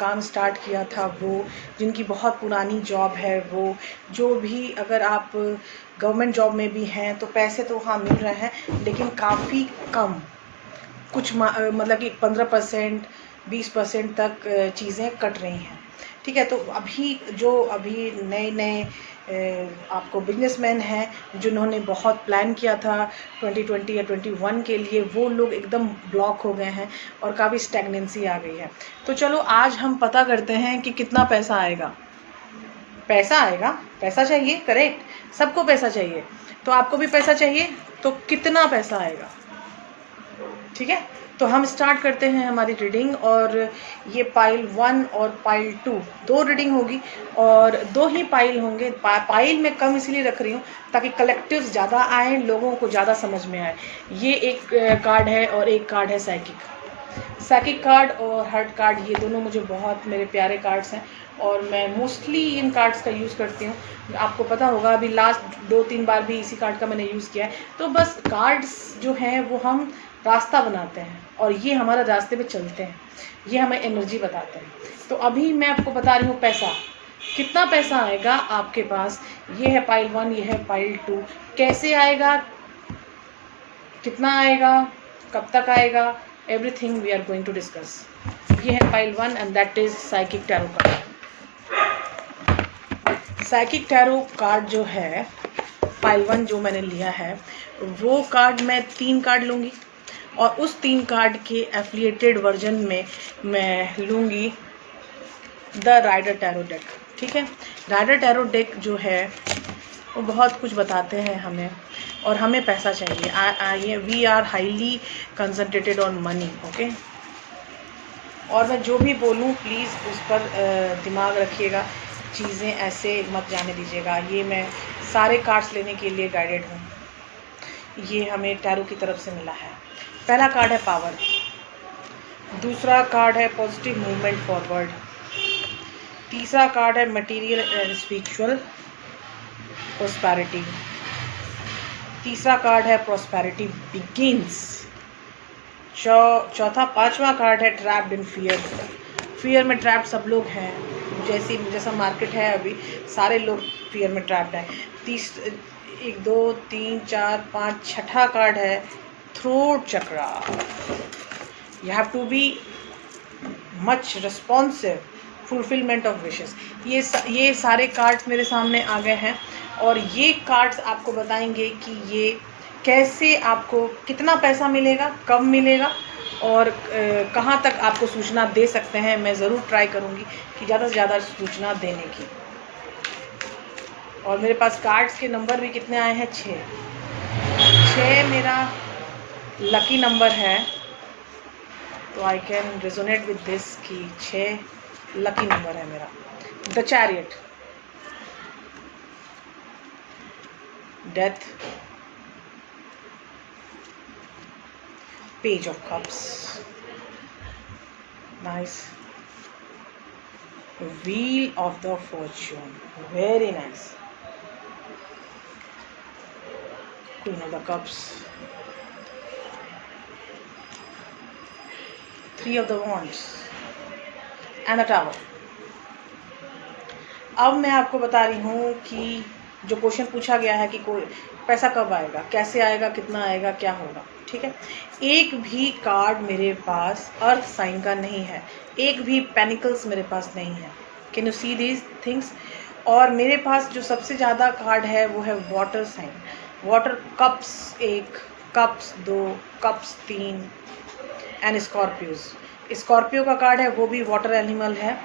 काम स्टार्ट किया था वो, जिनकी बहुत पुरानी जॉब है वो, जो भी अगर आप गवर्नमेंट जॉब में भी हैं तो पैसे तो हाँ मिल रहे हैं लेकिन काफ़ी कम, कुछ मतलब कि 15% 20% तक चीज़ें कट रही हैं। ठीक है, तो अभी नए नए आपको बिजनेसमैन हैं जिन्होंने बहुत प्लान किया था 2020 या 21 के लिए, वो लोग एकदम ब्लॉक हो गए हैं और काफ़ी स्टैग्नेंसी आ गई है। तो चलो आज हम पता करते हैं कि कितना पैसा आएगा। पैसा चाहिए, करेक्ट, सबको पैसा चाहिए, तो आपको भी पैसा चाहिए, तो कितना पैसा आएगा। ठीक है, तो हम स्टार्ट करते हैं हमारी रीडिंग। और ये पाइल 1 और पाइल 2 दो रीडिंग होगी और 2 ही पाइल होंगे। पाइल में कम इसलिए रख रही हूँ ताकि कलेक्टिव ज़्यादा आए, लोगों को ज़्यादा समझ में आए। ये एक कार्ड है और एक कार्ड है साइकिक कार्ड और हर्ट कार्ड। ये दोनों मुझे बहुत मेरे प्यारे कार्ड्स हैं और मैं मोस्टली इन कार्ड्स का यूज़ करती हूँ। आपको पता होगा अभी लास्ट 2-3 बार भी इसी कार्ड का मैंने यूज़ किया है। तो बस कार्ड्स जो हैं वो हम रास्ता बनाते हैं और ये हमारे रास्ते पे चलते हैं, ये हमें एनर्जी बताते हैं। तो अभी मैं आपको बता रही हूँ पैसा, कितना पैसा आएगा आपके पास। ये है पाइल 1, ये है पाइल 2। कैसे आएगा, कितना आएगा, कब तक आएगा, everything we are going to discuss. ये है pile 1 and that is psychic tarot card. Psychic tarot card जो है, पाइल 1 जो मैंने लिया है वो कार्ड मैं 3 कार्ड लूँगी और उस 3 कार्ड के एफिलिएटेड वर्जन में मैं लूँगी द राइडर टैरो डेक। ठीक है, राइडर टैरो डेक जो है वो बहुत कुछ बताते हैं हमें और हमें पैसा चाहिए। We are highly concentrated on money. Okay, और मैं जो भी बोलूँ प्लीज़ उस पर दिमाग रखिएगा, चीज़ें ऐसे मत जाने दीजिएगा। ये मैं सारे कार्ड्स लेने के लिए गाइडेड हूँ, ये हमें टैरो की तरफ से मिला है। पहला कार्ड है पावर, दूसरा कार्ड है पॉजिटिव मूवमेंट फॉरवर्ड, तीसरा कार्ड है मटेरियल एंड स्पिरिचुअल प्रॉस्पेरिटी, तीसरा कार्ड है प्रॉस्पेरिटी बिगिंस, चौथा 5वां कार्ड है ट्रैप्ड इन फियर। फियर में ट्रैप्ड सब लोग हैं, जैसा मार्केट है अभी सारे लोग फियर में ट्रैप्ड हैं। 1 2 3 4 5 छठा कार्ड है throat chakra. You have to be much responsive, fulfillment of wishes. ये सारे कार्ड्स मेरे सामने आ गए हैं और ये कार्ड्स आपको बताएंगे कि ये कैसे आपको कितना पैसा मिलेगा, कब मिलेगा और कहाँ तक आपको सूचना दे सकते हैं। मैं ज़रूर ट्राई करूँगी कि ज़्यादा से ज़्यादा सूचना देने की। और मेरे पास कार्ड्स के नंबर भी कितने आए हैं, 6 मेरा लकी नंबर है, तो I can resonate with this कि 6 लकी नंबर है मेरा। The chariot, death, page of cups, nice, wheel of the Fortune, very nice, queen of the cups, 3 of the wands and the tower। अब मैं आपको बता रही हूँ कि जो क्वेश्चन पूछा गया है कि कोई पैसा कब आएगा, कैसे आएगा, कितना आएगा, क्या होगा। ठीक है, एक भी कार्ड मेरे पास अर्थ साइन का नहीं है, एक भी पेनिकल्स मेरे पास नहीं है। Can you see these things. और मेरे पास जो सबसे ज़्यादा कार्ड है वो है water sign, water cups 1, cups 2, cups 3 and Scorpio का कार्ड है, वो भी वाटर एनिमल है।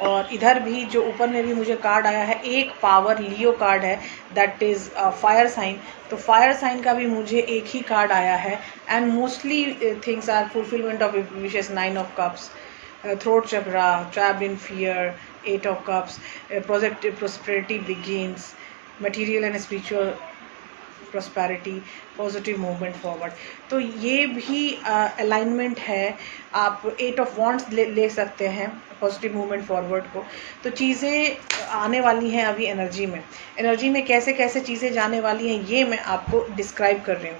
और इधर भी जो ऊपर में भी मुझे कार्ड आया है, एक पावर लियो कार्ड है, दैट इज़ फायर साइन। तो फायर साइन का भी मुझे एक ही कार्ड आया है। And mostly things are fulfillment of wishes, 9 of cups, throat chakra, trapped in fear, 8 of cups, prosperity begins, material and spiritual prosperity, positive movement forward. तो ये भी अलाइनमेंट है। आप 8 ऑफ वॉन्ड्स ले सकते हैं पॉजिटिव मूवमेंट फॉरवर्ड को। तो चीज़ें आने वाली हैं अभी एनर्जी में कैसे कैसे चीज़ें जाने वाली हैं ये मैं आपको डिस्क्राइब कर रही हूँ।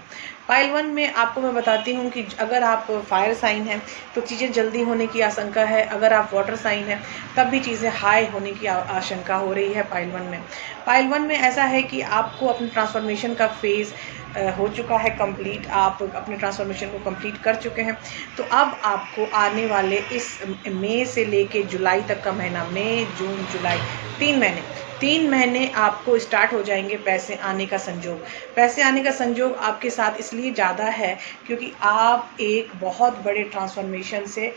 पाइल 1 में आपको मैं बताती हूँ कि अगर आप फायर साइन हैं तो चीज़ें जल्दी होने की आशंका है, अगर आप वाटर साइन हैं तब भी चीज़ें हाई होने की आशंका हो रही है पाइल 1 में। पाइल 1 में ऐसा है कि आपको अपने ट्रांसफॉर्मेशन का फेज़ हो चुका है कंप्लीट, आप अपने ट्रांसफॉर्मेशन को कंप्लीट कर चुके हैं। तो अब आपको आने वाले इस मई से लेके जुलाई तक का महीना, मई जून जुलाई 3 महीने आपको स्टार्ट हो जाएंगे पैसे आने का संजोग। पैसे आने का संजोग आपके साथ इसलिए ज़्यादा है क्योंकि आप एक बहुत बड़े ट्रांसफॉर्मेशन से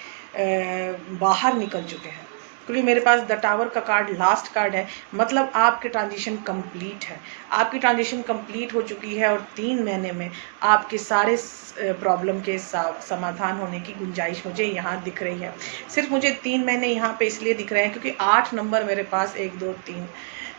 बाहर निकल चुके हैं। क्योंकि मेरे पास द टावर का कार्ड लास्ट कार्ड है, मतलब आपकी ट्रांजिशन कंप्लीट है, आपकी ट्रांजिशन कंप्लीट हो चुकी है और 3 महीने में आपके सारे प्रॉब्लम के समाधान होने की गुंजाइश मुझे यहाँ दिख रही है। सिर्फ मुझे 3 महीने यहाँ पे इसलिए दिख रहे हैं क्योंकि 8 नंबर मेरे पास 1 2 3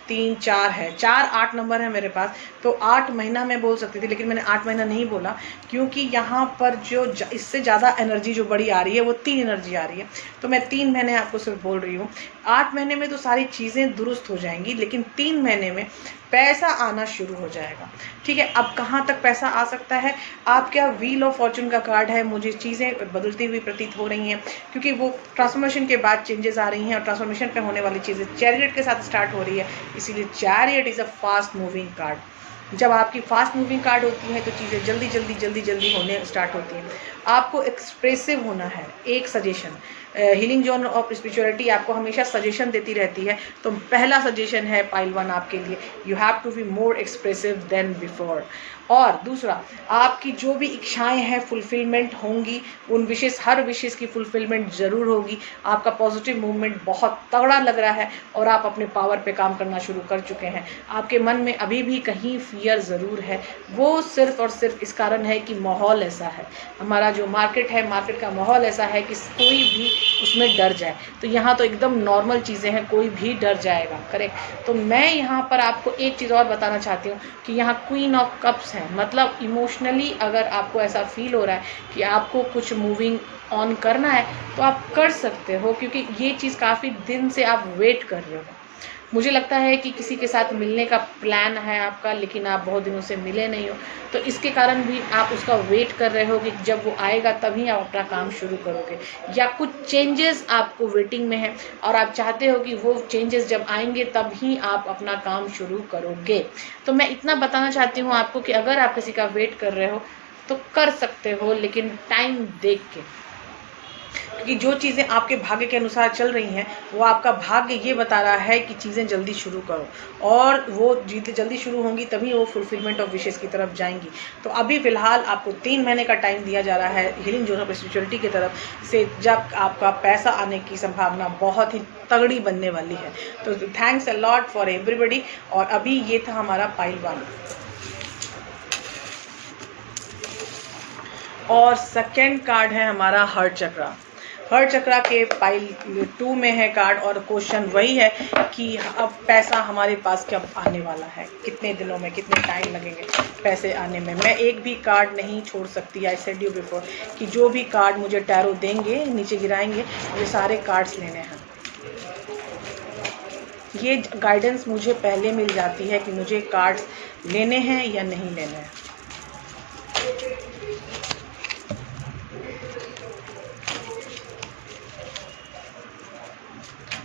3 4 है, 4 8 नंबर है मेरे पास। तो 8 महीना मैं बोल सकती थी, लेकिन मैंने 8 महीना नहीं बोला क्योंकि यहाँ पर जो इससे ज़्यादा एनर्जी जो बड़ी आ रही है वो 3 एनर्जी आ रही है। तो मैं 3 महीने आपको सिर्फ बोल रही हूँ। 8 महीने में तो सारी चीज़ें दुरुस्त हो जाएंगी, लेकिन 3 महीने में पैसा आना शुरू हो जाएगा। ठीक है, अब कहाँ तक पैसा आ सकता है? आपका व्हील ऑफ फॉर्चून का कार्ड है, मुझे चीज़ें बदलती हुई प्रतीत हो रही हैं क्योंकि वो ट्रांसफॉर्मेशन के बाद चेंजेस आ रही हैं और ट्रांसफॉर्मेशन पे होने वाली चीज़ें चैरियट के साथ स्टार्ट हो रही है। इसीलिए chariot is a fast moving card. जब आपकी फास्ट मूविंग कार्ड होती है तो चीज़ें जल्दी होने स्टार्ट होती हैं। आपको एक्सप्रेसिव होना है। एक suggestion, healing zone of spirituality आपको हमेशा सजेशन देती रहती है, तो पहला सजेशन है पाइल 1 आपके लिए, you have to be more expressive than before. और दूसरा, आपकी जो भी इच्छाएं हैं फुलफिलमेंट होंगी, उन विशेष हर विशेष की फुलफिलमेंट ज़रूर होगी। आपका पॉजिटिव मूवमेंट बहुत तगड़ा लग रहा है और आप अपने पावर पे काम करना शुरू कर चुके हैं। आपके मन में अभी भी कहीं फियर ज़रूर है, वो सिर्फ और सिर्फ इस कारण है कि माहौल ऐसा है, हमारा जो मार्केट है, मार्केट का माहौल ऐसा है कि कोई भी उसमें डर जाए। तो यहाँ तो एकदम नॉर्मल चीज़ें हैं, कोई भी डर जाएगा, करेक्ट। तो मैं यहाँ पर आपको एक चीज़ और बताना चाहती हूँ कि यहाँ क्वीन ऑफ कप्स है, मतलब इमोशनली अगर आपको ऐसा फील हो रहा है कि आपको कुछ मूविंग ऑन करना है तो आप कर सकते हो, क्योंकि ये चीज़ काफ़ी दिन से आप वेट कर रहे हो। मुझे लगता है कि किसी के साथ मिलने का प्लान है आपका, लेकिन आप बहुत दिनों से मिले नहीं हो, तो इसके कारण भी आप उसका वेट कर रहे हो कि जब वो आएगा तभी आप अपना काम शुरू करोगे, या कुछ चेंजेस आपको वेटिंग में है और आप चाहते हो कि वो चेंजेस जब आएंगे तभी आप अपना काम शुरू करोगे। तो मैं इतना बताना चाहती हूँ आपको कि अगर आप किसी का वेट कर रहे हो तो कर सकते हो, लेकिन टाइम देख के, क्योंकि जो चीज़ें आपके भाग्य के अनुसार चल रही हैं वो आपका भाग्य ये बता रहा है कि चीज़ें जल्दी शुरू करो, और वो जल्दी शुरू होंगी तभी वो फुलफिलमेंट ऑफ विशेष की तरफ जाएंगी। तो अभी फ़िलहाल आपको 3 महीने का टाइम दिया जा रहा है हीलिंग जोन ऑफ स्पिरिचुअलिटी की तरफ से, जब आपका पैसा आने की संभावना बहुत ही तगड़ी बनने वाली है। तो thanks a lot for everybody. और अभी ये था हमारा पाइल 1। और सेकेंड कार्ड है हमारा हार्ट चक्रा। हार्ट चक्रा के पाइल 2 में है कार्ड, और क्वेश्चन वही है कि अब पैसा हमारे पास कब आने वाला है, कितने दिनों में, कितने टाइम लगेंगे पैसे आने में। मैं एक भी कार्ड नहीं छोड़ सकती। आई सेड यू बिफोर कि जो भी कार्ड मुझे टैरो देंगे, नीचे गिराएंगे, मुझे सारे कार्ड्स लेने हैं। ये गाइडेंस मुझे पहले मिल जाती है कि मुझे कार्ड्स लेने हैं या नहीं लेने हैं।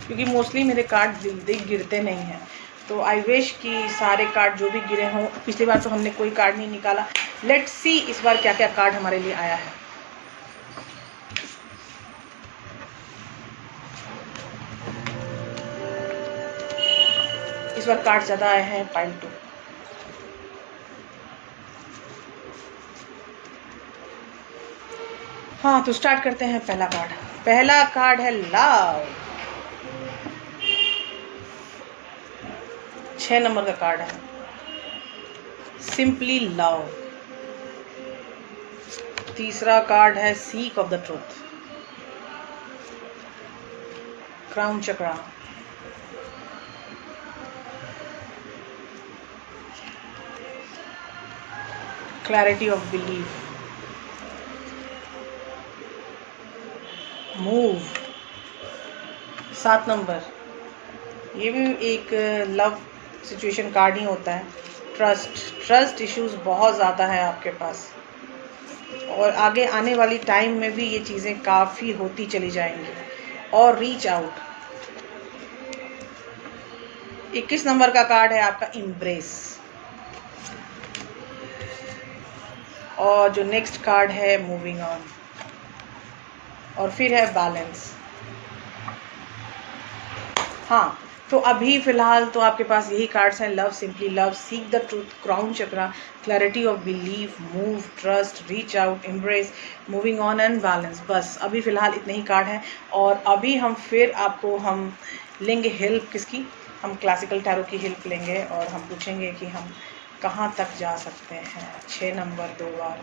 क्योंकि मोस्टली मेरे कार्ड जल्दी गिरते नहीं हैं, तो आई विश कि सारे कार्ड जो भी गिरे हों। पिछली बार तो हमने कोई कार्ड नहीं निकाला। लेट्स सी इस बार क्या क्या कार्ड हमारे लिए आया है। इस बार कार्ड ज़्यादा आए हैं पाइल 2। हाँ, तो स्टार्ट करते हैं। पहला कार्ड है लव। 6 नंबर का कार्ड है, सिंपली लव। तीसरा कार्ड है seek of the truth, crown chakra. Clarity of belief, move. 7 number, ये भी एक लव सिचुएशन कार्ड ही होता है। ट्रस्ट इश्यूज बहुत ज़्यादा है आपके पास। और आगे आने वाली टाइम में भी ये चीज़ें काफ़ी होती चली जाएंगी। और रीच आउट। 21 नंबर का कार्ड है आपका इम्ब्रेस। और जो नेक्स्ट कार्ड है मूविंग ऑन। और फिर है बैलेंस। हाँ, तो अभी फिलहाल तो आपके पास यही कार्ड्स हैं। Love, simply love, seek the truth, crown chakra, clarity of belief, move, trust, reach out, embrace, moving on and balance. बस अभी फिलहाल इतने ही कार्ड हैं। और अभी हम फिर आपको हम लेंगे हेल्प किसकी, हम क्लासिकल टैरो की हेल्प लेंगे और हम पूछेंगे कि हम कहाँ तक जा सकते हैं। 6 नंबर 2 बार,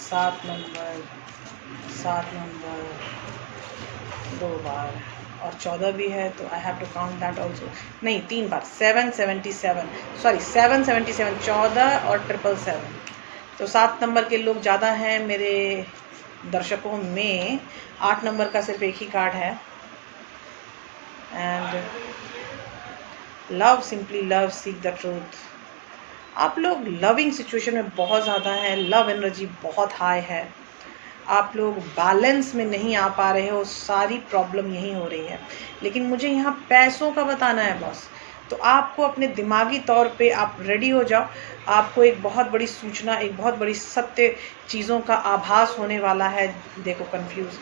7 नंबर 2 बार और 14 भी है, तो I have to count that also. नहीं, 3 बार, 777, सॉरी 777, 14 और 777। तो 7 नंबर के लोग ज़्यादा हैं मेरे दर्शकों में। 8 नंबर का सिर्फ एक ही कार्ड है। And love, simply love, seek the truth. आप लोग लविंग सिचुएशन में बहुत ज़्यादा हैं, लव एनर्जी बहुत हाई है। आप लोग बैलेंस में नहीं आ पा रहे हो, सारी प्रॉब्लम यही हो रही है। लेकिन मुझे यहाँ पैसों का बताना है बॉस। तो आपको अपने दिमागी तौर पे आप रेडी हो जाओ। आपको एक बहुत बड़ी सूचना, एक बहुत बड़ी सत्य चीज़ों का आभास होने वाला है। देखो कंफ्यूज,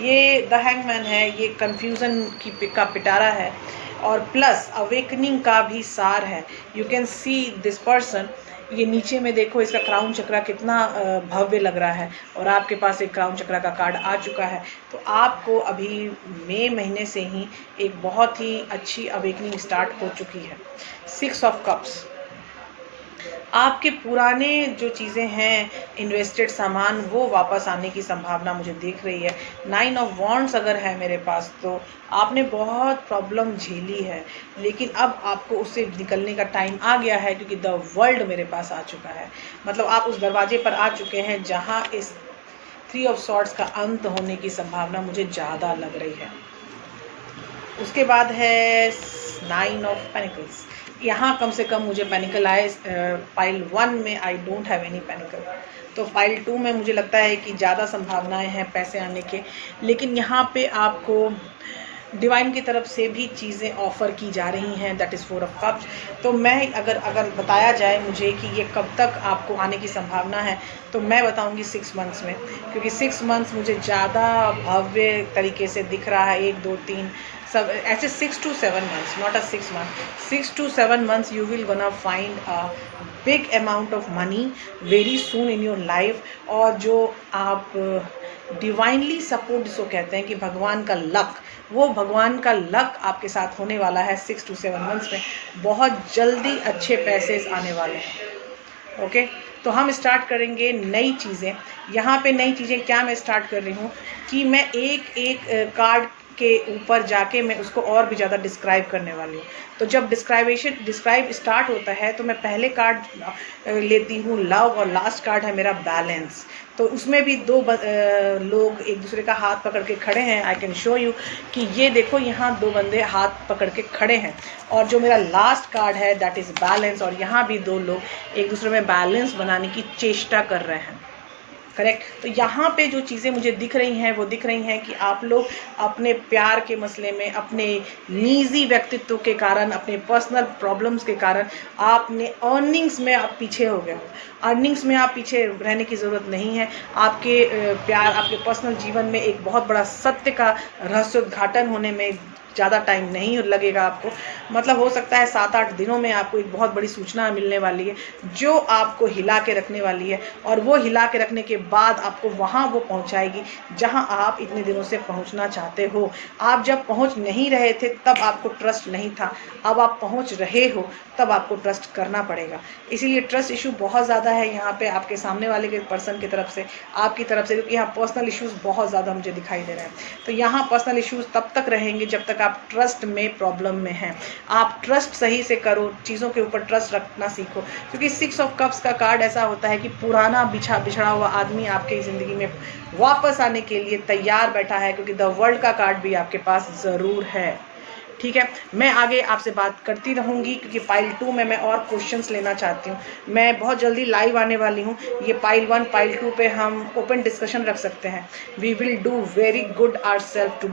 ये द हैंगमैन है, ये कंफ्यूजन का पिटारा है और प्लस अवेकनिंग का भी सार है। You can see this person. ये नीचे में देखो, इसका क्राउन चक्रा कितना भव्य लग रहा है और आपके पास एक क्राउन चक्रा का कार्ड आ चुका है। तो आपको अभी मई महीने से ही एक बहुत ही अच्छी अवेकनिंग स्टार्ट हो चुकी है। 6 ऑफ कप्स, आपके पुराने जो चीज़ें हैं, इन्वेस्टेड सामान, वो वापस आने की संभावना मुझे दिख रही है। 9 ऑफ वॉन्ड्स अगर है मेरे पास, तो आपने बहुत प्रॉब्लम झेली है, लेकिन अब आपको उससे निकलने का टाइम आ गया है, क्योंकि द वर्ल्ड मेरे पास आ चुका है। मतलब आप उस दरवाजे पर आ चुके हैं जहां इस 3 ऑफ सॉर्ड्स का अंत होने की संभावना मुझे ज़्यादा लग रही है। उसके बाद है 9 ऑफ पेनिकल्स। यहाँ कम से कम मुझे पेनिकल आए। पाइल 1 में I don't have any panicle, तो पाइल 2 में मुझे लगता है कि ज़्यादा संभावनाएं हैं पैसे आने के। लेकिन यहाँ पे आपको डिवाइन की तरफ से भी चीज़ें ऑफ़र की जा रही हैं, दैट इज़ 4 ऑफ कप्स। तो मैं अगर बताया जाए मुझे कि ये कब तक आपको आने की संभावना है, तो मैं बताऊंगी 6 मंथ्स में, क्योंकि 6 मंथ्स मुझे ज़्यादा भव्य तरीके से दिख रहा है। 1 2 3 सब ऐसे 6 to 7 months, not a 6 month, 6 to 7 months you will gonna find a big amount of money very soon in your life। और जो आप डिवाइनली सपोर्ट जिसको कहते हैं कि भगवान का लक, वो भगवान का लक आपके साथ होने वाला है 6 to 7 मंथ्स में। बहुत जल्दी अच्छे पैसे आने वाले हैं। ओके, तो हम स्टार्ट करेंगे नई चीज़ें। यहाँ पे नई चीज़ें क्या मैं स्टार्ट कर रही हूँ कि मैं एक एक कार्ड के ऊपर जाके मैं उसको और भी ज़्यादा डिस्क्राइब करने वाली हूँ। तो जब डिस्क्राइब स्टार्ट होता है, तो मैं पहले कार्ड लेती हूँ लव और लास्ट कार्ड है मेरा बैलेंस। तो उसमें भी 2 लोग एक दूसरे का हाथ पकड़ के खड़े हैं। आई कैन शो यू कि ये देखो, यहाँ 2 बंदे हाथ पकड़ के खड़े हैं। और जो मेरा लास्ट कार्ड है दैट इज़ बैलेंस, और यहाँ भी 2 लोग एक दूसरे में बैलेंस बनाने की चेष्टा कर रहे हैं। करेक्ट। तो यहाँ पे जो चीज़ें मुझे दिख रही हैं वो दिख रही हैं कि आप लोग अपने प्यार के मसले में, अपने निजी व्यक्तित्व के कारण, अपने पर्सनल प्रॉब्लम्स के कारण आपने अर्निंग्स में आप पीछे हो गए हो। अर्निंग्स में आप पीछे रहने की ज़रूरत नहीं है। आपके प्यार, आपके पर्सनल जीवन में एक बहुत बड़ा सत्य का रहस्योद्घाटन होने में ज़्यादा टाइम नहीं लगेगा आपको। मतलब हो सकता है 7-8 दिनों में आपको एक बहुत बड़ी सूचना मिलने वाली है जो आपको हिला के रखने वाली है, और वो हिला के रखने के बाद आपको वहाँ वो पहुँचाएगी जहाँ आप इतने दिनों से पहुँचना चाहते हो। आप जब पहुँच नहीं रहे थे तब आपको ट्रस्ट नहीं था, अब आप पहुँच रहे हो तब आपको ट्रस्ट करना पड़ेगा। इसीलिए ट्रस्ट इशू बहुत ज़्यादा है यहाँ पे आपके सामने वाले के पर्सन की तरफ से, आपकी तरफ से, क्योंकि यहाँ पर्सनल इश्यूज़ बहुत ज़्यादा मुझे दिखाई दे रहे हैं। तो यहाँ पर्सनल इश्यूज़ तब तक रहेंगे जब तक आप ट्रस्ट में प्रॉब्लम में हैं। आप ट्रस्ट सही से करो, चीज़ों के ऊपर ट्रस्ट रखना सीखो, क्योंकि 6 ऑफ कप्स का कार्ड ऐसा होता है कि पुराना बिछड़ा हुआ आदमी आपके ज़िंदगी में वापस आने के लिए तैयार बैठा है, क्योंकि द वर्ल्ड का कार्ड भी आपके पास ज़रूर है। ठीक है। मैं आगे आपसे बात करती रहूँगी क्योंकि पाइल 2 में मैं और क्वेश्चंस लेना चाहती हूँ। मैं बहुत जल्दी लाइव आने वाली हूँ। ये पाइल 1 पाइल 2 पे हम ओपन डिस्कशन रख सकते हैं। We will do very good ourself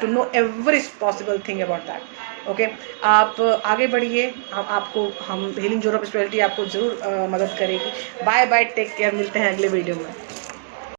to know every possible thing about that. Okay, आप आगे बढ़िए। आपको हम हीलिंग जोन ऑफ स्पिरिचुअलिटी आपको ज़रूर मदद करेगी। बाय बाय, टेक केयर, मिलते हैं अगले वीडियो में।